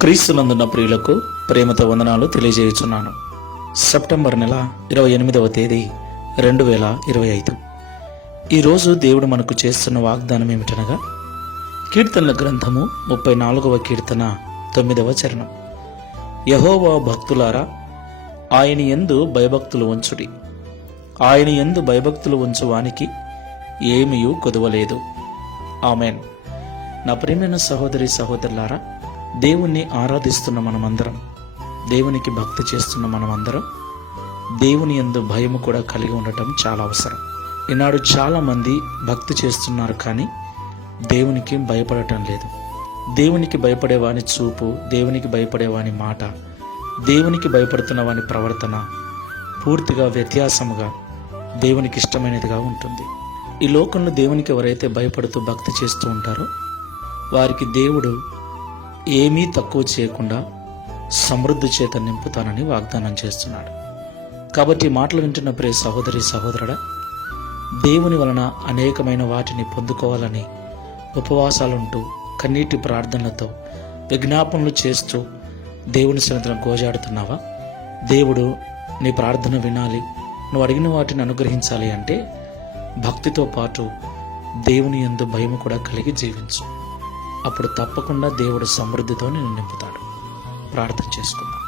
క్రీస్తునందున్న ప్రియులకు ప్రేమతో వందనాలు తెలియజేయుచున్నాను. సెప్టెంబర్ నెల ఇరవై ఎనిమిదవ తేదీ రెండు వేల ఇరవై ఐదు. ఈరోజు దేవుడు మనకు చేస్తున్న వాగ్దానం ఏమిటనగా కీర్తనల గ్రంథము ముప్పై నాలుగవ కీర్తన తొమ్మిదవ చరణం. యహోవా భక్తులారా ఆయన ఎందు భయభక్తులు ఉంచుడి. ఆయన ఎందు భయభక్తులు ఉంచువానికి ఏమీ కొదవలేదు. ఆమెన్. నా ప్రియమైన సహోదరి సహోదరులారా దేవుణ్ణి ఆరాధిస్తున్న మనమందరం దేవునికి భక్తి చేస్తున్న మనమందరం దేవుని ఎందు భయము కూడా కలిగి ఉండటం చాలా అవసరం. ఈనాడు చాలామంది భక్తి చేస్తున్నారు కానీ దేవునికి భయపడటం లేదు. దేవునికి భయపడేవాని చూపు దేవునికి భయపడేవాని మాట దేవునికి భయపడుతున్న వాని ప్రవర్తన పూర్తిగా వ్యత్యాసముగా దేవునికి ఇష్టమైనదిగా ఉంటుంది. ఈ లోకంలో దేవునికి ఎవరైతే భయపడుతూ భక్తి చేస్తూ ఉంటారో వారికి దేవుడు ఏమీ తక్కువ చేయకుండా సమృద్ధి చేత నింపుతానని వాగ్దానం చేస్తున్నాడు. కాబట్టి మాటలు వింటున్న ప్రే సహోదరి సహోదరుడా దేవుని వలన అనేకమైన వాటిని పొందుకోవాలని ఉపవాసాలుంటూ కన్నీటి ప్రార్థనలతో విజ్ఞాపనలు చేస్తూ దేవుని సన్నిధిలో గోజాడుతున్నావా? దేవుడు నీ ప్రార్థన వినాలి. నువ్వు అడిగిన వాటిని అనుగ్రహించాలి అంటే భక్తితో పాటు దేవుని ఎందు భయము కూడా కలిగి జీవించు. అప్పుడు తప్పకుండా దేవుడు సమృద్ధితో నిన్ను నింపుతాడు. ప్రార్థన చేసుకుందాం.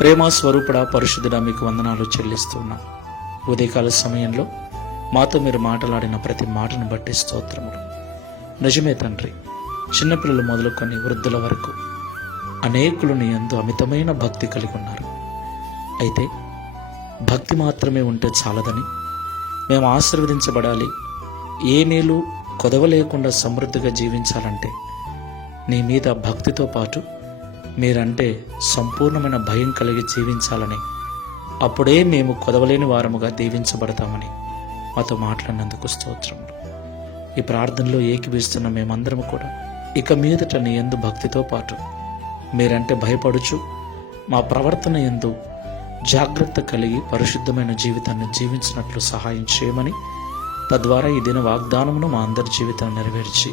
ప్రేమ స్వరూపుడ పరిశుద్ధుడ మీకు వందనాలు చెల్లిస్తున్నాం ఉదయకాల సమయంలో మాతో మీరు మాట్లాడిన ప్రతి మాటను బట్టి స్తోత్రములు. నిజమే తండ్రి చిన్నపిల్లలు మొదలుకొని వృద్ధుల వరకు అనేకులు నీ ఎందు అమితమైన భక్తి కలిగి ఉన్నారు. అయితే భక్తి మాత్రమే ఉంటే చాలదని మేము ఆశీర్వదించబడాలి. ఏ మేలు కొదవ లేకుండా సమృద్ధిగా జీవించాలంటే నీ మీద భక్తితో పాటు మీరంటే సంపూర్ణమైన భయం కలిగి జీవించాలని. అప్పుడే మేము కొదవలేని వారముగా దీవించబడతామని మాతో మాట్లాడినందుకు స్తోత్రములు. ఈ ప్రార్థనలో ఏకీభిస్తున్న మేమందరం కూడా ఇక మీదట నీ ఎందు భక్తితో పాటు మీరంటే భయపడుచు మా ప్రవర్తన ఎందు జాగ్రత్త కలిగి పరిశుద్ధమైన జీవితాన్ని జీవించినట్లు సహాయం చేయమని తద్వారా ఈ దిన వాగ్దానమును మా అందరి జీవితాన్ని నెరవేర్చి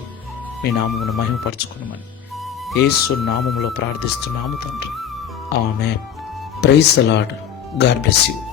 మీ నామమును మహిమపరచుకునమని. యేసు నామములో ప్రార్థిస్తున్నాము తండ్రి. ఆమె ప్రైస్ అలాడ్ గాడ్ బ్లెస్ యూ.